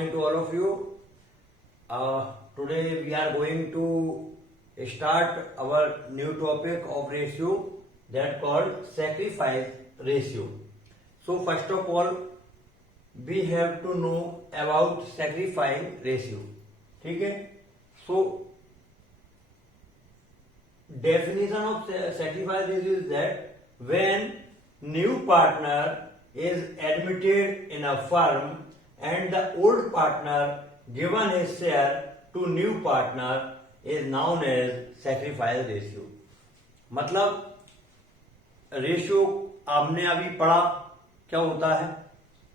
morning to all of you. Today we are going to start our new topic of ratio that called sacrifice ratio. So first of all we have to know about sacrifice ratio. ठीक है? So definition of sacrifice ratio is that when new partner is admitted in a firm and the old partner given his share to new partner is known as sacrifice ratio. मतलब ratio आपने अभी पढ़ा क्या होता है,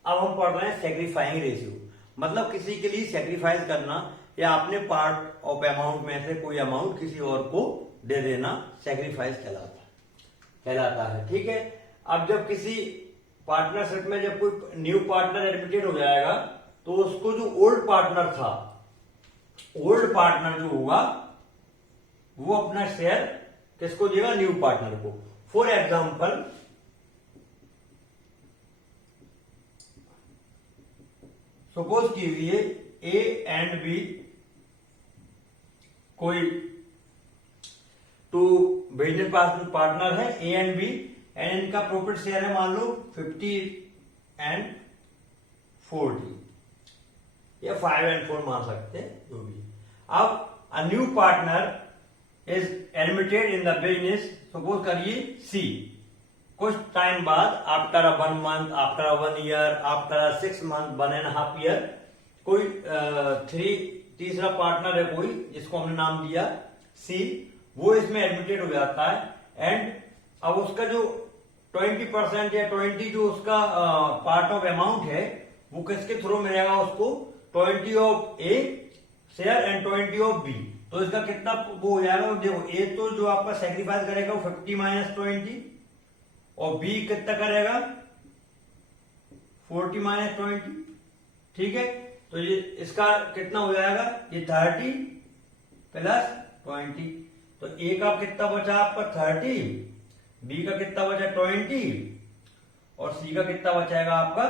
अब हम पढ़ रहे हैं सेक्रीफाइंग रेशियो. मतलब किसी के लिए सेक्रीफाइस करना या अपने पार्ट ऑफ अमाउंट में से कोई अमाउंट किसी और को दे देना सेक्रीफाइस कहलाता है. ठीक है. अब जब किसी पार्टनरशिप में जब कोई न्यू पार्टनर एडमिटेड हो जाएगा तो उसको जो ओल्ड पार्टनर था, ओल्ड पार्टनर जो होगा वो अपना शेयर किसको देगा? न्यू पार्टनर को. फॉर एग्जाम्पल सपोज कीजिए ए एंड बी कोई टू बिजनेस पार्टनर है ए एंड बी एंड इनका प्रॉफिट शेयर है मान लो 50 एंड 40 या 5 एंड 4 मान सकते हैं जो भी. अब अ new partner is admitted in the business, suppose करिए सी. कुछ टाइम बाद after 1 month, after 1 year, after 6 month, 1.5 year कोई तीसरा पार्टनर है कोई जिसको हमने नाम दिया सी, वो इसमें एडमिटेड हो जाता है एंड अब उसका जो 20% या 20 जो उसका पार्ट ऑफ अमाउंट है वो किसके थ्रू मिलेगा उसको? 20 of A share and 20 of B. तो इसका कितना वो हो जाएगा? देखो ए तो जो आपका सेक्रीफाइस करेगा वो 50 माइनस 20 और बी कितना करेगा? 40 माइनस 20. ठीक है. तो ये इसका कितना हो जाएगा? ये 30 प्लस 20. तो ए का कितना बचा आपका? 30, बी का कितना बचा? 20 और सी का कितना बचाएगा आपका?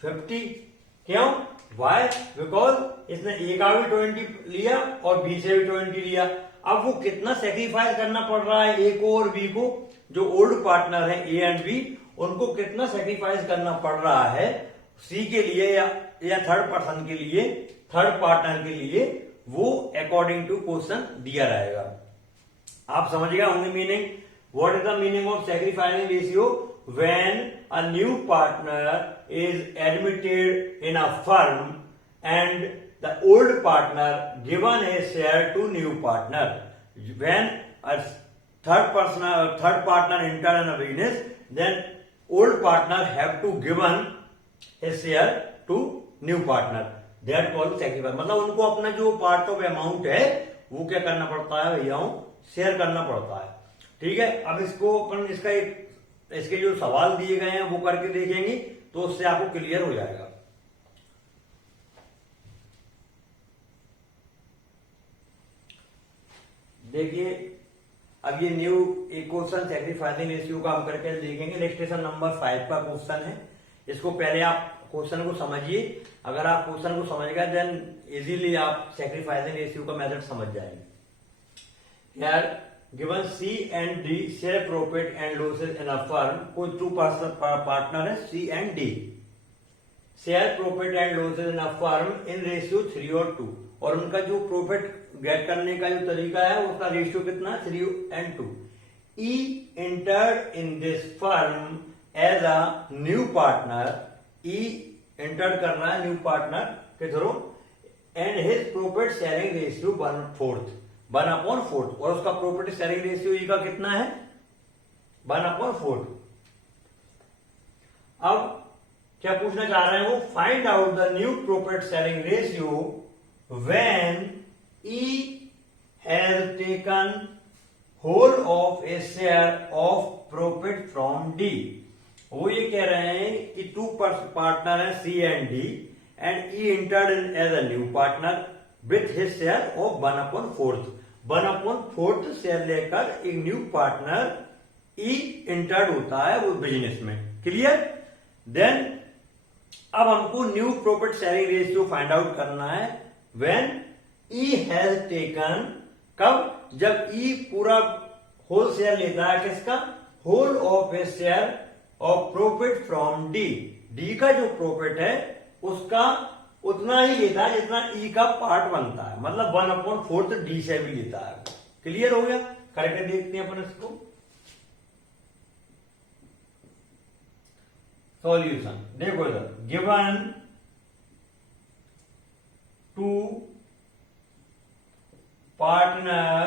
50. क्यों? वाई? बिकॉज इसने ए का भी 20 लिया और बी से भी 20 लिया. अब वो कितना सेक्रीफाइस करना पड़ रहा है ए को और बी को? जो ओल्ड पार्टनर है ए एंड बी उनको कितना सेक्रीफाइस करना पड़ रहा है सी के लिए या थर्ड पर्सन के लिए, थर्ड पार्टनर के लिए, वो अकॉर्डिंग टू क्वेश्चन दिया रहेगा. आप समझ गए होंगे meaning. What is the meaning of sacrificing ratio? When a new partner is admitted in a firm and the old partner given his share to new partner. When a third partner enter in a business, then old partner have to given his share to new partner. That called sacrifice. मतलब उनको अपना जो part of amount है वो क्या करना पड़ता है भैयाओं? शेयर करना पड़ता है. ठीक है. अब इसको अपन इसके जो सवाल दिए गए हैं वो करके देखेंगे तो उससे आपको क्लियर हो जाएगा. देखिए अब ये न्यू एक क्वेश्चन सैक्रिफाइसिंग रेशियो का हम करके देखेंगे. इलस्ट्रेशन नंबर 5 का क्वेश्चन है. इसको पहले आप क्वेश्चन को समझिए. अगर आप क्वेश्चन को समझ गए देन इजीली आप सैक्रिफाइसिंग रेशियो का मेथड समझ जाएंगे. यार given C and D share profit and losses in a firm. कोई टू पार्टनर है C and D. Share profit and losses in a firm in ratio 3 और 2. और उनका जो प्रॉफिट गेट करने का जो तरीका है उसका रेशियो कितना? 3 and 2. E entered in this firm as a new partner. E entered कर रहा है न्यू पार्टनर के through and his profit sharing ratio 1/4. और उसका प्रॉफिट शेयरिंग रेशियो ई का कितना है? 1/4. अब क्या पूछना चाह रहे हैं वो? Find out the new profit sharing ratio when E has taken whole of a share of profit from D. वो ये कह रहे हैं कि टू पार्टनर है C and D and E entered in as a new partner with his share of 1/4. 1/4 share लेकर एक new partner E entered होता है वो बिजनेस में. क्लियर? देन अब हमको new profit sharing ratio find out करना है व्हेन ई हैज टेकन, कब, जब ई पूरा होल शेयर लेता है, किसका, whole of A share of profit from D, D का जो प्रॉफिट है उसका उतना ही लेता है जितना ई का पार्ट बनता है, मतलब 1/4 डी से भी लेता है। क्लियर हो गया? करके देखते हैं अपन इसको। सॉल्यूशन देखो इधर, given to partner,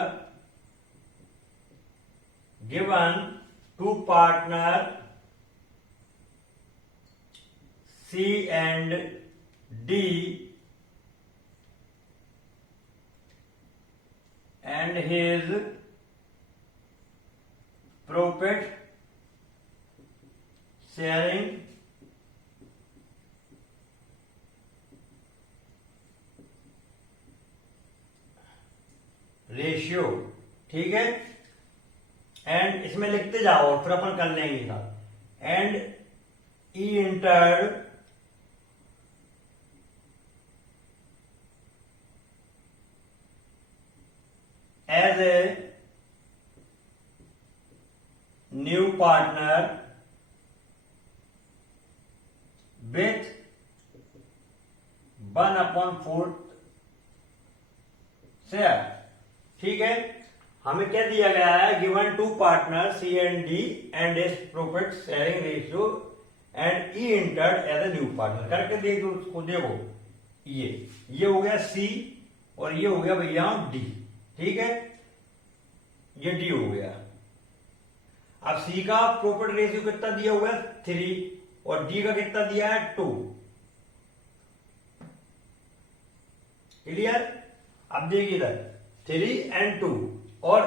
given to partner C and D and his profit sharing ratio, ठीक है। एंड इसमें लिखते जाओ और फिर अपन कर लेंगे था। And E entered as a new partner with 1/4 share, ठीक है। हमें क्या दिया गया है, given to partner C and D and his profit sharing ratio and E entered as a new partner. करके देख दो उसको, देखो ये हो गया सी और ये हो गया भैया डी, ठीक है, ये डी हो गया। अब सी का प्रॉफिट रेशियो कितना दिया हुआ है 3 और डी का कितना दिया है 2। क्लियर? अब देखिए इधर 3 and 2, और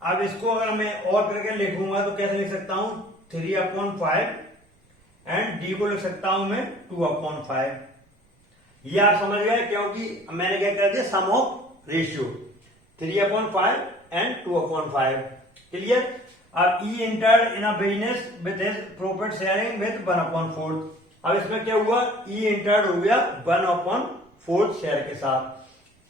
अब इसको अगर मैं और करके लिखूंगा तो कैसे लिख सकता हूं, 3/5 एंड डी को लिख सकता हूं मैं 2/5। ये आप समझ गए, क्योंकि मैंने क्या कर दिया, sum of ratio 3/5 and 2/5। Clear? अब E entered in a business with his profit sharing with 1/4। अब इसमें क्या हुआ, ई एंटर्ड हो गया 1/4 शेयर के साथ।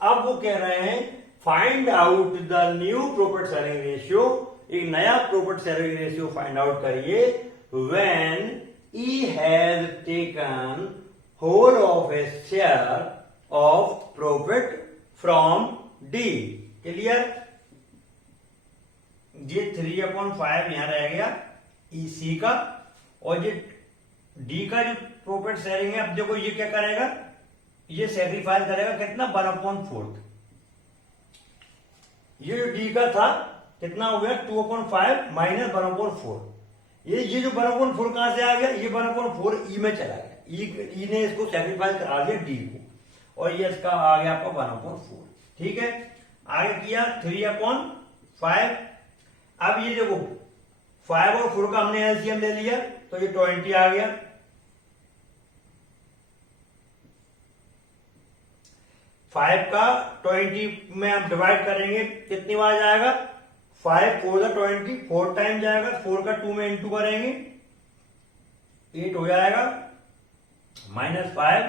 अब वो कह रहे हैं find out the new profit sharing ratio, एक नया profit sharing ratio find out करिए when E has taken whole of A share of profit from D. Clear? ये 3/5 यहां रह गया ई सी का, और ये डी का जो प्रॉफिट शेयरिंग है, अब देखो ये क्या करेगा, ये सेक्रीफाइस करेगा कितना, 1/4। ये जो डी का था कितना हो गया, 2/5 माइनस 1/4। ये जो 1/4 कहां से आ गया, ये 1/4 ई में चला गया, ई ने इसको सेक्रीफाइस करा दिया डी को, और ये इसका आ गया आपका 1/4। ठीक है, आगे किया 3/5। अब ये देखो 5 और 4 का हमने एलसीएम ले लिया तो ये 20 आ गया। फाइव का 20 में आप डिवाइड करेंगे कितनी बार जाएगा, 5 4 20, 4 टाइम जाएगा। 4 का 2 में इंटू करेंगे 8 हो जाएगा, -5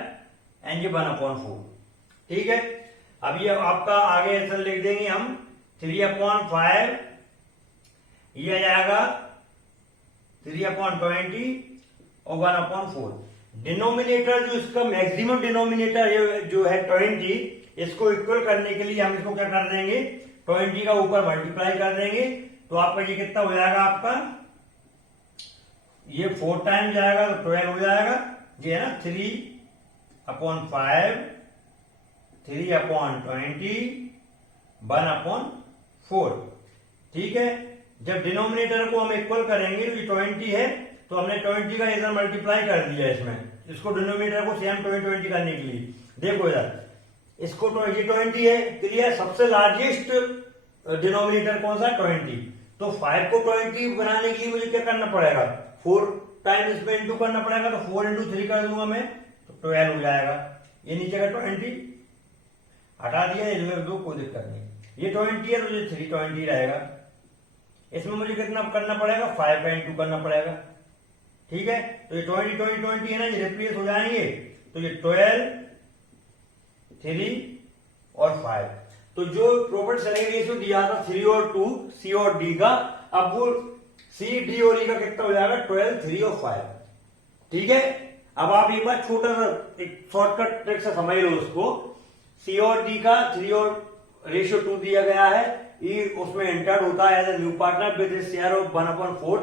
एंड ये 1/4। ठीक है, अब ये आपका आगे आंसर लिख देंगे हम 3/5, ये आ जाएगा 3/20 और 1/4। डिनोमिनेटर जो इसका मैक्सिमम डिनोमिनेटर जो है 20, इसको इक्वल करने के लिए हम इसको क्या कर देंगे, 20 का ऊपर मल्टीप्लाई कर देंगे तो आपका ये कितना हो जाएगा, आपका ये 4 टाइम जाएगा तो 12 हो जाएगा। ये है ना 3/5, 3/20, 1/4। ठीक है, जब डिनोमिनेटर को हम इक्वल करेंगे तो ये 20 है तो हमने 20 का इधर मल्टीप्लाई कर दिया इसमें, इसको डिनोमिनेटर को सेम 20 करने के लिए। देखो इधर इसको ये 20 है, क्लियर। सबसे लार्जेस्ट डिनोमिनेटर कौन सा, 20। तो 5 को 20 बनाने के लिए मुझे क्या करना पड़ेगा, 4 टाइम इसमें इंटू करना पड़ेगा, तो 4 × 3 कर दूंगा मैं तो 12 हो जाएगा। ये नीचे का 20 हटा दिया, इसमें दो कोई दिक्कत नहीं। ये 20 है तो ये 320 रहेगा। इसमें मुझे कितना करना पड़ेगा, 5 का इंटू करना पड़ेगा। ठीक है, तो ये 20 20 20 है ना, ये रिप्लेस हो जाएंगे, तो ये 12 3 और 5। तो जो प्रॉफिट शेयरिंग रेशियो दिया था 3 और 2 सी और डी का, अब वो सी डी और ई का कितना हो जाएगा 12 3 और 5। ठीक है, अब आप एक बार छोटा सा एक शॉर्टकट ट्रिक से समझ लो उसको। सी और डी का 3 और रेशियो 2 दिया गया है, ई उसमें एंटर्ड होता है as a new partner with share of 1/4।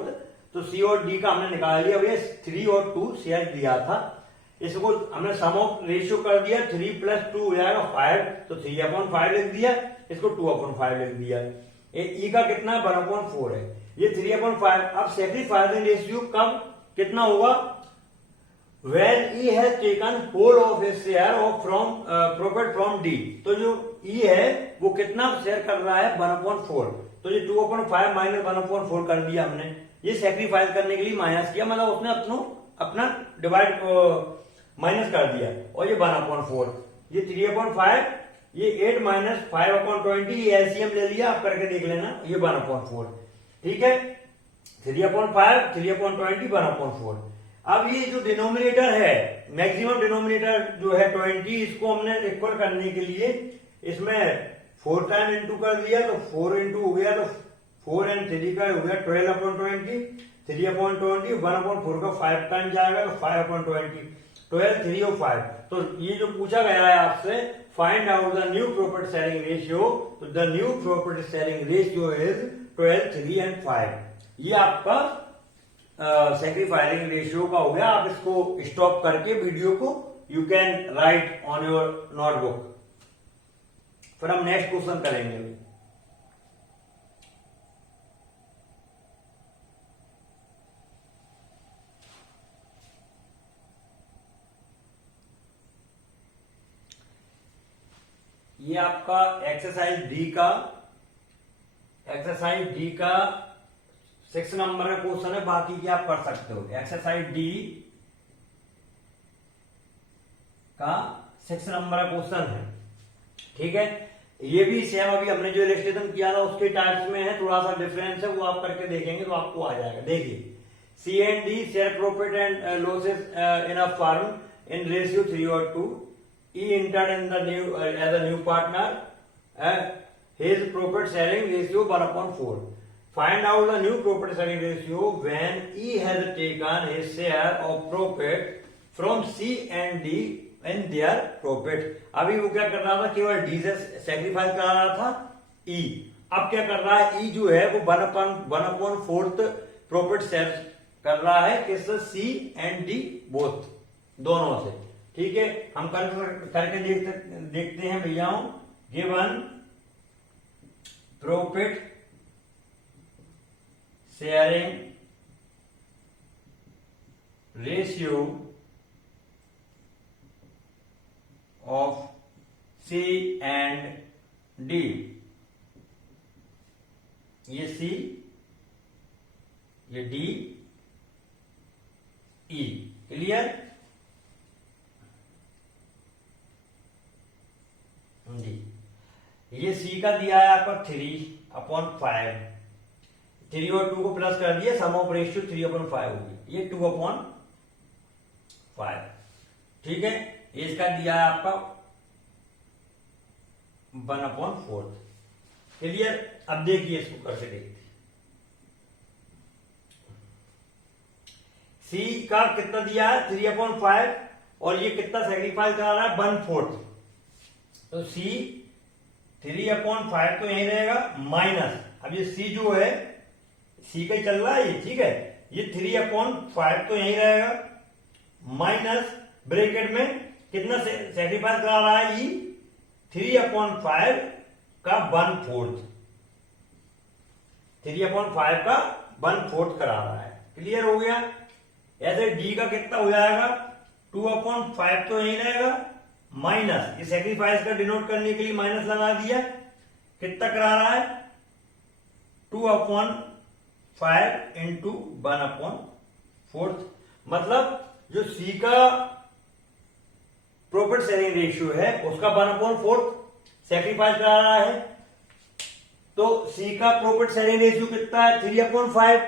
तो सी और डी का हमने निकाल लिया, भैया 3 और 2 शेयर दिया था, इसको हमने सम ऑफ रेशियो कर दिया, 3 + 2 हो जाएगा 5, तो 3/5 लिख दिया, इसको 2/5 लिख दिया। ई का कितना है 1/4 है, ये 3/5। अब सेक्रीफाइसिंग रेशियो कब कितना होगा, when E has taken whole of his share of from profit from D। तो जो E है वो कितना शेयर कर रहा है 1/4, तो ये 2/5 माइनस 1/4 कर दिया हमने, ये सेक्रीफाइस करने के लिए माइनस किया, मतलब उसने अपना डिवाइड माइनस कर दिया, और ये 1/4, ये 3/5, ये 8 - 5/20, ये एलसीएम ले लिया, आप करके देख लेना, ये 1/4। ठीक है, 3/5 3/20 1/4। अब ये जो डिनोमिनेटर है, मैक्सिमम डिनोमिनेटर जो है 20, इसको हमने इक्वल करने के लिए इसमें 4 टाइम इंटू कर दिया, तो 4 इंटू हो गया, तो 4 और 3 का हो गया 12/20, 3/20, 1/4 का 5 टाइम जाएगा, तो 5/20, 12 3 और 5। तो ये जो पूछा गया है आपसे, find out the new profit sharing ratio, तो the new profit sharing ratio is 12 3 और 5। ये आपका सेक्रीफाइसिंग रेशियो का हो गया। आप इसको स्टॉप करके वीडियो को you can write on your notebook, फिर हम नेक्स्ट क्वेश्चन करेंगे। ये आपका एक्सरसाइज डी का 6 नंबर का क्वेश्चन है, बाकी की आप कर सकते हो। एक्सरसाइज डी का 6 नंबर का क्वेश्चन है, ठीक है। ये भी सेम अभी हमने जो इलस्ट्रेशन किया था उसके टाइप्स में है, थोड़ा सा डिफरेंस है, वो आप करके देखेंगे तो आपको आ जाएगा। देखिए, C and D share profit and losses in a firm in ratio 3 और 2। E entered in the new as a new partner, his profit sharing ratio 1/4. Find out the new profit sharing ratio when E has taken his share of profit from C and D in their profit। अभी वो क्या कर रहा था, केवल D से sacrifice करा रहा था E। अब क्या कर रहा है, E जो है वो 1/4 प्रॉफिट शेयर कर रहा है, किससे, C and D बोथ, दोनों से। ठीक है, हम करके देखते हैं भैयाओं। Given profit sharing ratio of C and D, ये C, ये D, E। क्लियर जी। ये सी का दिया है आपका 3/5, 3 और 2 को प्लस कर दिया, सम ऑफ रेशियो 3/5 होगी, ये 2/5। ठीक है, इसका दिया है आपका 1/4। क्लियर, अब देखिए इसको करके देखते। सी का कितना दिया है 3/5, और ये कितना सेक्रीफाइस करा रहा है 1/4। तो C 3/5 तो यही रहेगा, माइनस, अब ये C जो है, C का ही चल रहा है ये, ठीक है, ये 3/5 तो यही रहेगा, माइनस ब्रैकेट में कितना सेक्रीफाइस करा रहा है E 3/5 का 1/4, 3/5 का 1/4 करा रहा है। क्लियर हो गया। ऐसे D का कितना हो जाएगा 2/5 तो यही रहेगा, माइनस, ये सेक्रीफाइस का डिनोट करने के लिए माइनस लगा दिया, कितना करा रहा है 2/5 इंटू 1/4। मतलब जो सी का प्रॉफिट शेयरिंग रेशियो है उसका 1/4 सेक्रीफाइस करा रहा है, तो सी का प्रॉफिट शेयरिंग रेशियो कितना है 3/5,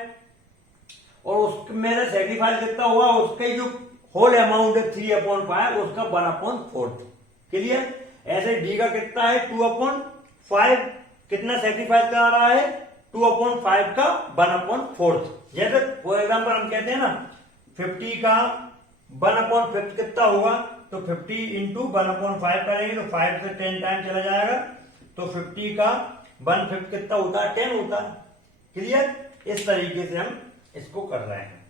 और उसके में से सेक्रीफाइस कितना हुआ, उसके जो होल अमाउंट है 3/5 उसका 1/4। क्लियर। ऐसे डी का कितना है 2/5, कितना सेक्रीफाइस करा रहा है 2/5 का 1/4। जैसे फॉर एग्जाम्पल हम कहते हैं ना 50 का 1/5 कितना होगा, तो 50 इंटू 1/5 करेंगे तो 5 से 10 टाइम चला जाएगा, तो 50 का 1/5 कितना होता है 10 होता है। क्लियर। इस तरीके से हम इसको कर रहे हैं।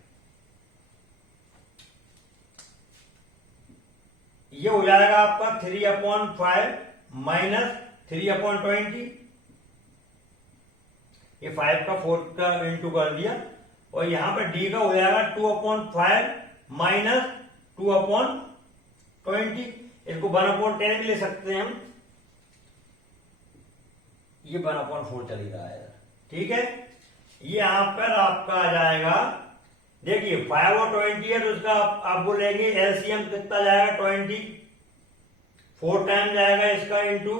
ये हो जाएगा आपका 3/5 माइनस 3/20, ये 5 का 4 का इंटू कर दिया, और यहां पर डी का हो जाएगा 2/5 माइनस 2/20, इसको 1/10 भी ले सकते हैं हम, ये 1/4 चली रहा है। ठीक है। ये यहां पर आपका आ जाएगा, देखिए 5 और 20 है तो उसका आप बोलेंगे एलसीएम कितना जाएगा 20, 4 टाइम जाएगा इसका इंटू,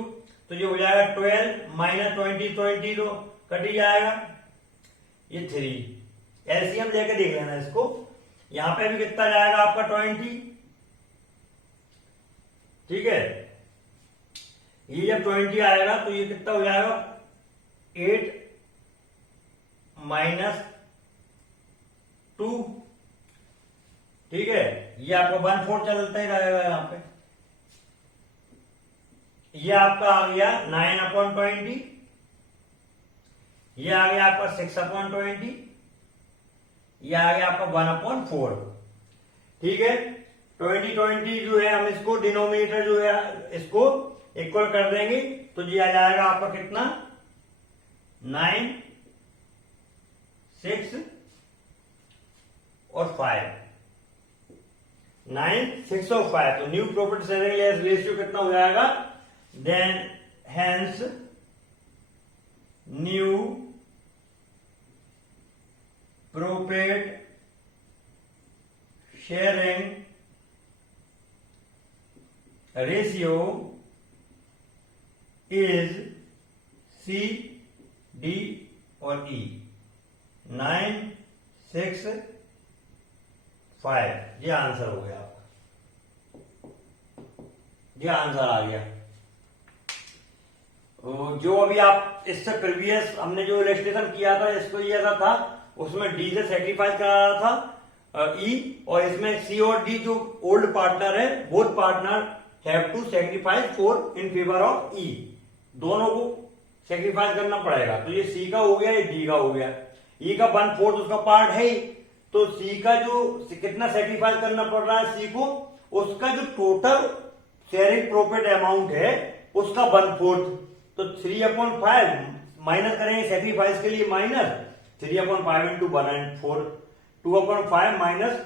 तो ये हो जाएगा 12 माइनस 20, 20 तो कट ही जाएगा, ये 3। एलसीएम लेके देख लेना इसको, यहां पे भी कितना जाएगा आपका 20। ठीक है। ये जब 20 आएगा तो ये कितना हो जाएगा 8 माइनस 2। ठीक है। ये आपका 1/4 चलता ही रहेगा यहां पे। ये आपका आ गया 9/20, ये आ गया आपका 6/20, ये आ गया आपका 1/4। ठीक है। 20 जो है हम इसको डिनोमिनेटर जो है इसको इक्वल कर देंगे, तो ये आ जाएगा आपका कितना 9, 6 और 5, 9, 6 और 5, तो न्यू प्रॉफिट शेयरिंग रेशियो कितना हो जाएगा, then hence new profit sharing ratio is C, D और ई, 9, 6, 5। ये आंसर हो गया आपका, ये आंसर आ गया। जो अभी आप इससे प्रीवियस हमने जो इलस्ट्रेशन किया था इसको ये ऐसा था, उसमें डी से सेक्रीफाइस करा रहा था ई, और इसमें सी और डी जो ओल्ड पार्टनर है, both partner have to sacrifice 4 in favour of E, दोनों को सेक्रीफाइस करना पड़ेगा। तो ये सी का हो गया, ये डी का हो गया। ई का 1/4 उसका पार्ट है ही, तो सी का जो कितना सेक्रीफाइस करना पड़ रहा है सी को, उसका जो टोटल शेयरिंग प्रॉफिट अमाउंट है उसका 1/4, तो 3/5 माइनस करेंगे सेक्रीफाइस के लिए, minus 3/5 into 1/4, 2/5 minus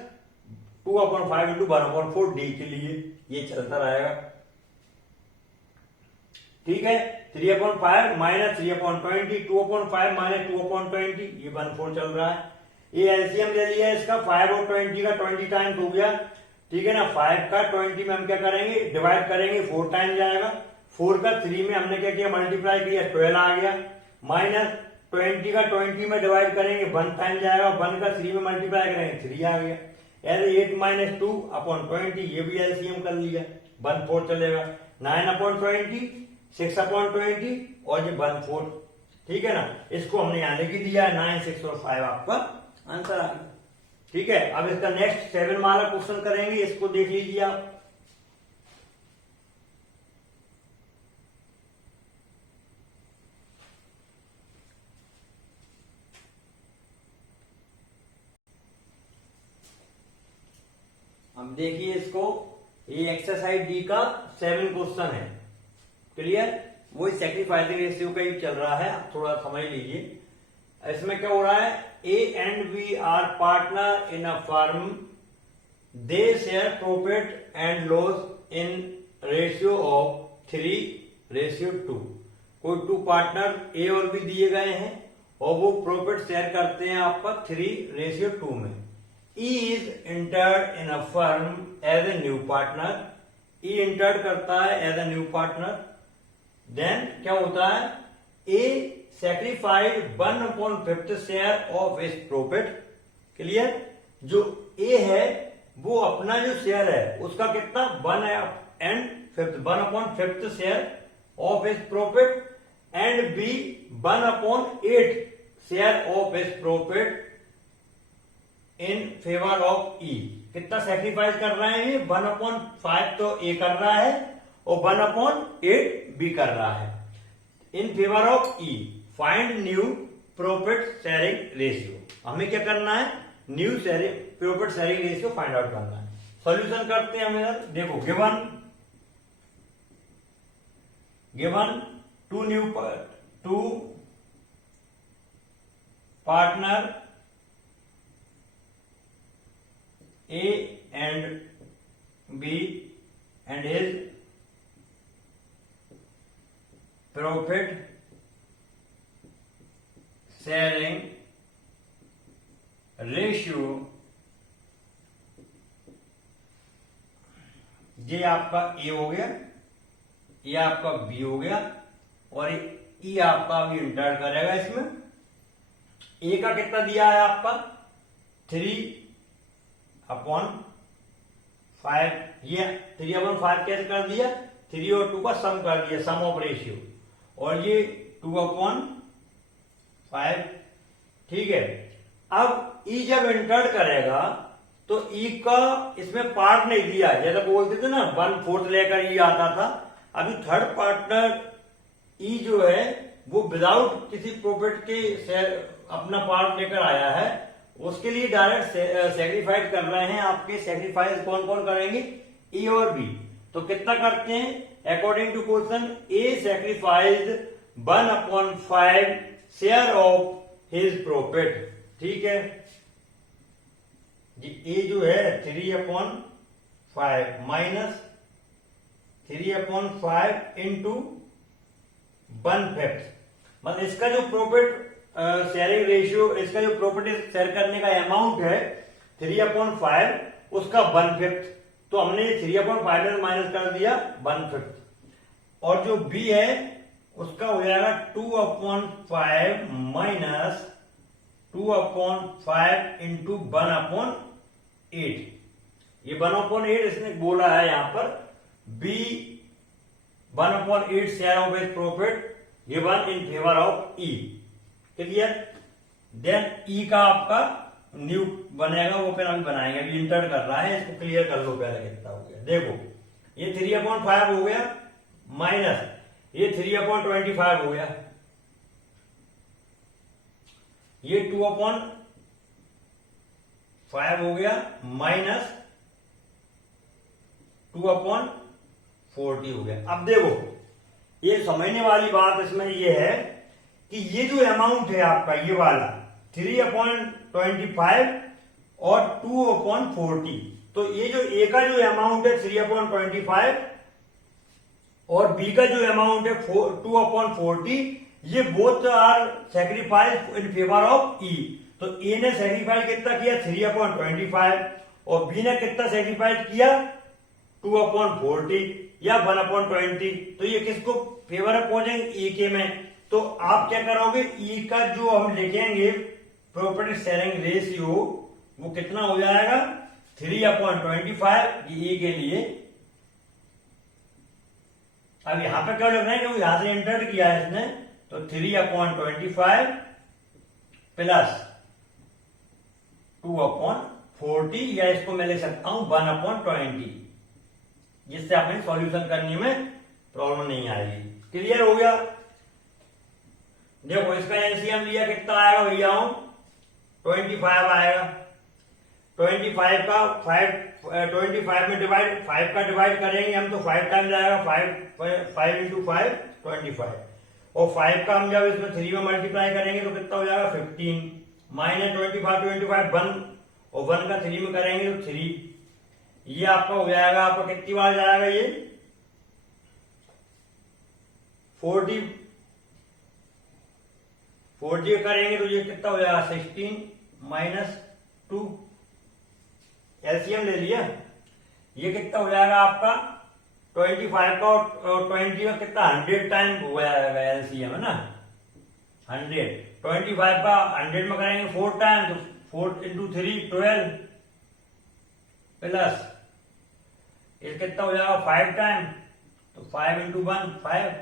2/5 into 1/4 D के लिए ये चलता रहेगा। ठीक है। 3/5 माइनस 3/20, 2/5 माइनस 2/20, ये 1/4 चल रहा है। ये एलसीएम ले लिया इसका, 5 और 20 का 20 टाइम्स हो गया। ठीक है ना। 5 का 20 में हम क्या करेंगे, डिवाइड करेंगे, 4 टाइम जाएगा। 4 का 3 में हमने क्या किया, मल्टीप्लाई किया, 12 आ गया। माइनस 20 का 20 में डिवाइड करेंगे, 1 टाइम जाएगा, 1 का 3 में मल्टीप्लाई करेंगे, 3 आ गया। ऐसे 8 माइनस 2/20, ये भी एलसीएम कर लिया, 1/4 चलेगा। 9/20, 6/20 और ये 1/4। ठीक है ना। इसको हमने यहां लिख दिया है, 9, 6 और 5 आपका आंसर आ गया। ठीक है। अब इसका नेक्स्ट 7 वाला क्वेश्चन करेंगे, इसको देख लीजिए आप। अब देखिए इसको, ये एक्सरसाइज डी का 7 क्वेश्चन है। क्लियर। वही सेक्रीफाइसिंग रेशियो का ही चल रहा है, आप थोड़ा समझ लीजिए। इसमें क्या हो रहा है, A and B are partner in a firm, they share profit and loss in ratio of 3:2। कोई 2 पार्टनर ए और बी दिए गए हैं और वो प्रॉफिट शेयर करते हैं आपका 3:2 में। E is entered in a firm as a new partner, E entered करता है as a new partner. Then क्या होता है, A sacrificed 1/5 share of his profit. Clear. जो ए है वो अपना जो शेयर है उसका कितना 1/5 share of his profit and B 1/8 share of his profit in favour of E. कितना सेक्रीफाइस कर रहे हैं ये 1/5 तो ए कर रहा है और 1/8 बी कर रहा है in favour of E. Find new profit sharing ratio. हमें क्या करना है, new profit sharing ratio find out करना है। सॉल्यूशन करते हैं हमें। देखो given to partner A and B and his profit sharing ratio, ये आपका ए हो गया, ये आपका बी हो गया और ई आपका अभी इंटर करेगा इसमें। ए का कितना दिया है आपका 3/5, ये 3/5 कैसे कर दिया, 3 और 2 का सम कर दिया, सम ऑफ रेशियो, और ये 2/5। ठीक है, अब ई जब इंटर करेगा तो ई का इसमें पार्ट नहीं दिया, जैसा बोलते थे ना 1/4 लेकर ई आता था। अभी थर्ड पार्टनर ई जो है वो विदाउट किसी प्रॉफिट के अपना पार्ट लेकर आया है, उसके लिए डायरेक्ट सेक्रीफाइस कर रहे हैं। आपके सेक्रीफाइस कौन कौन करेंगे, ए और बी। तो कितना करते हैं, according to question A sacrifice 1/5 share of his profit. ठीक है जी, ए जो है 3/5 माइनस 3/5 इंटू 1/5, मतलब इसका जो प्रॉफिट शेयरिंग रेशियो, इसका जो प्रॉपर्टी शेयर करने का अमाउंट है 3/5, उसका 1/5। तो हमने 3/5 में माइनस कर दिया 1/5, और जो बी है उसका हो जाएगा 2/5 माइनस 2/5 इंटू 1/8। ये 1/8 इसने बोला है यहां पर, B 1/8 share of his profit given in favour of E. Clear. Then E का आपका न्यू बनेगा, वो फिर हम बनाएंगे, अभी इंटर कर रहा है, इसको क्लियर कर लो पहले कितना हो गया। देखो ये 3/5 हो गया माइनस ये 3/25 हो गया, ये 2/5 हो गया माइनस 2/40 हो गया। अब देखो ये समझने वाली बात इसमें ये है कि ये जो अमाउंट है आपका ये वाला 3/25 और 2/40, तो ये जो ए का जो अमाउंट है 3/25 और बी का जो अमाउंट है 2/40, ये both are sacrifice in favour of E. तो ए ने सेक्रीफाइस कितना किया 3/25 और बी ने कितना सेक्रीफाइस किया 2/40 या 1/20। तो ये किसको फेवर में पहुंचेंगे, ई के में। तो आप क्या करोगे, ई का जो हम लिखेंगे प्रॉपर्टी शेयरिंग रेशियो वो कितना हो जाएगा 3/25 ई के लिए। अब यहां पे क्या लिख रहे हैं, क्योंकि यहां से इंटर किया है इसने, तो 3/25 प्लस 2/40, या इसको मैं ले सकता हूं 1/20, जिससे हमें सॉल्यूशन करने में प्रॉब्लम नहीं आएगी। क्लियर हो गया। देखो इसका एलसीएम लिया कितना आएगा भैया, 25 आएगा। 25 का 25 में डिवाइड 5 का डिवाइड करेंगे हम तो 5 टाइम्स आएगा, 5 इंटू 5 25, और 5 का हम जब इसमें 3 में मल्टीप्लाई करेंगे तो कितना हो जाएगा 15 माइनस 25 1, और 1 का 3 में करेंगे तो 3। ये आपका हो जाएगा, आपका कितनी बार जाएगा ये 40 करेंगे तो ये कितना हो जाएगा 16 माइनस 2, एलसीएम ले लिया। ये कितना हो जाएगा आपका 25 का और 20 का कितना 100 टाइम हो जाएगा एलसीएम, है ना 100। 25 का 100 में करेंगे 4 टाइम, तो 4 इंटू 3 12, प्लस ये कितना हो जाएगा 5 टाइम, तो 5 इंटू 1 5।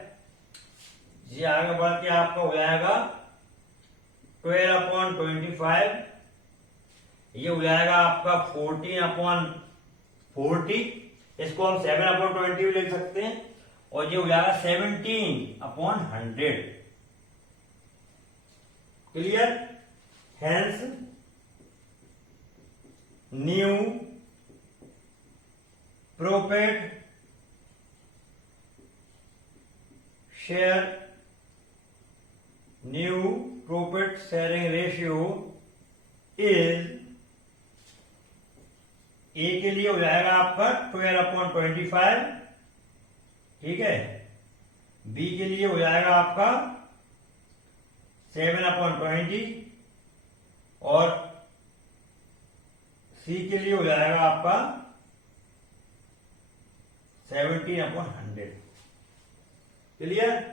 ये आगे बढ़ के आपका हो जाएगा 12/25। ये हो जाएगा आपका 14/40। इसको हम 7/20 भी लिख सकते हैं। और ये हो जाएगा 17/100। Clear? Hence new profit share, new profit sharing ratio is, A के लिए हो जाएगा आपका 12/25, ठीक है। बी के लिए हो जाएगा आपका 7/20 और सी के लिए हो जाएगा आपका 17/100। क्लियर?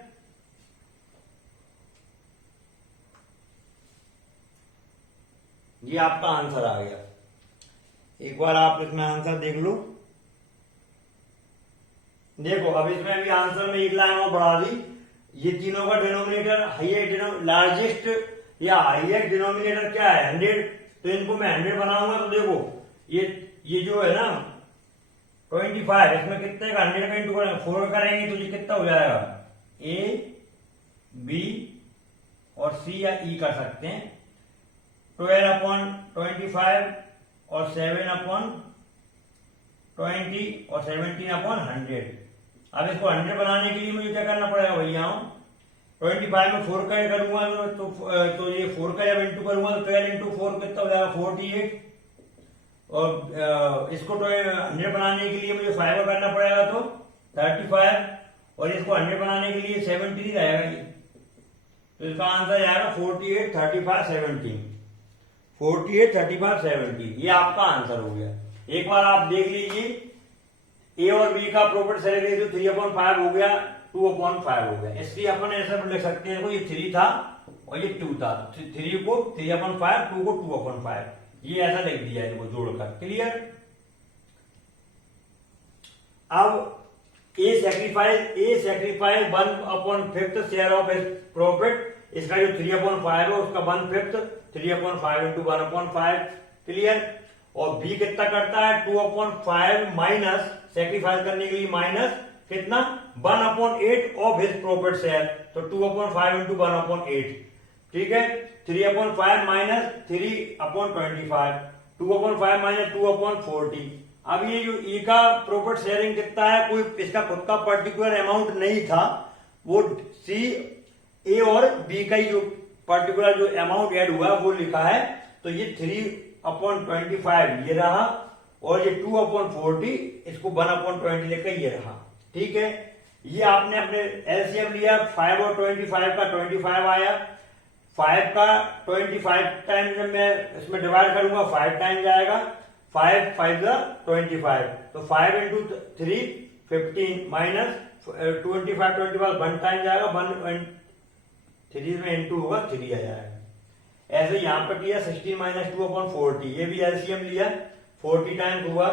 ये आपका आंसर आ गया। एक बार आप इसमें आंसर देख लो। देखो अब इसमें भी आंसर में एक लाइन और बढ़ा दी। ये तीनों का डिनोमिनेटर हाईएस्ट लार्जेस्ट या हाईएस्ट डिनोमिनेटर क्या है 100, तो इनको मैं 100 बनाऊंगा। तो देखो ये जो है ना 25, इसमें कितने का 100 का इंटू 4 करेंगे तो ये कितना हो जाएगा, ए बी और सी या ई कर सकते हैं। 12/25 और 7/20 और 17/100। अब इसको 100 बनाने के लिए मुझे क्या करना पड़ेगा भैया, 25 में 4 का करूंगा तो ये 4 का जब इंटू करूंगा तो 12 इंटू 4 कितना हो जाएगा 48। और इसको 100 बनाने के लिए मुझे 5 का करना पड़ेगा तो 35 और इसको 100 बनाने के लिए 70 रहेगा ये। तो इसका आंसर आएगा 48, 35, 17। 48, 35, 70 ये आपका आंसर हो गया। एक बार आप देख लीजिए ए और बी का प्रॉफिट शेयरिंग रेशियो 3/5 हो गया, 2/5 हो गया। इसलिए अपन ऐसा लिख सकते हैं, ये 3 था और ये 2 था, 3 को 3/5, 2 को 2/5, ये ऐसा लिख दिया है इनको जोड़कर। क्लियर? अब ए सेक्रीफाइस 1/5 शेयर ऑफ प्रॉफिट। इसका जो 3/5 है उसका 1/5, 3/5 इंटू 1/5। क्लियर? और बी कितना करता है 2/5 माइनस सेक्रीफाइस करने के लिए माइनस कितना 1/8 ऑफ हिज प्रॉफिट शेयर, तो 2/5 इंटू 1/8। ठीक है, 3/5 माइनस 3/25, 2/5 माइनस 2/40। अब ये जो ई का प्रॉफिट शेयरिंग कितना है, कोई इसका खुद का पर्टिकुलर अमाउंट नहीं था, वो सी ए और बी का ही जो पर्टिकुलर जो अमाउंट ऐड हुआ वो लिखा है। तो ये 3/25 ये रहा और ये 2/40 इसको 1/20 लेकर ये रहा। ठीक है, ये आपने अपने एलसीएम लिया, 5 और 25 का 25 आया, 5 का 25 टाइम जब मैं इसमें डिवाइड करूंगा 5 टाइम जाएगा, 5 5 25, तो 5 इंटू 3 15 माइनस 25 1 टाइम जाएगा, 3 में इंटू होगा 3 आ जाएगा। ऐसे यहां पर किया 16 माइनस 2/40, ये भी एलसीएम लिया, 40 टाइम हुआ,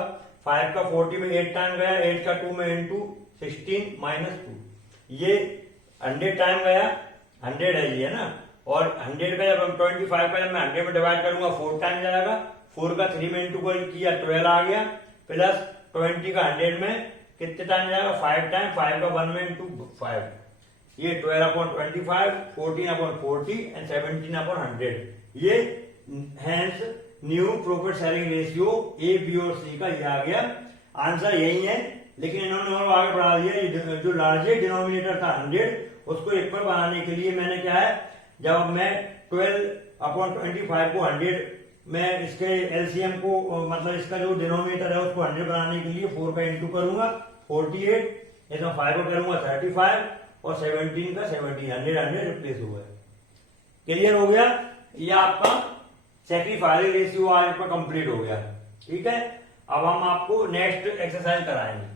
5 का 40 में 8 टाइम गया, 8 का 2 में इंटू 16 माइनस 2, ये 100 टाइम गया, 100 है ये ना। और 100 का जब हम 25 का जब मैं 100 में डिवाइड करूंगा 4 टाइम जाएगा, 4 का 3 में इंटू किया 12 आ गया, प्लस 20 का 100 में कितने टाइम जाएगा 5 टाइम, 5 का 1 में इंटू 5, ये 12/25, 14/40 एंड 17/100। ये hence new profit sharing ratio A B और सी का ये आ गया। आंसर यही है, लेकिन इन्होंने और आगे बढ़ा दिया, जो लार्जेस्ट डिनोमिनेटर था 100 उसको एक पर बनाने के लिए मैंने क्या है, जब मैं 12/25 को 100 में इसके एलसीएम को मतलब इसका जो डिनोमिनेटर है उसको 100 बनाने के लिए 4 का इंटू करूंगा 48, इसमें 5 को करूंगा 35 और 17 का 17, 100 रिप्लेस हो गया। क्लियर हो गया? ये आपका सेक्रीफाइस रेशियो आज पर कंप्लीट हो गया। ठीक है, अब हम आपको नेक्स्ट एक्सरसाइज कराएंगे।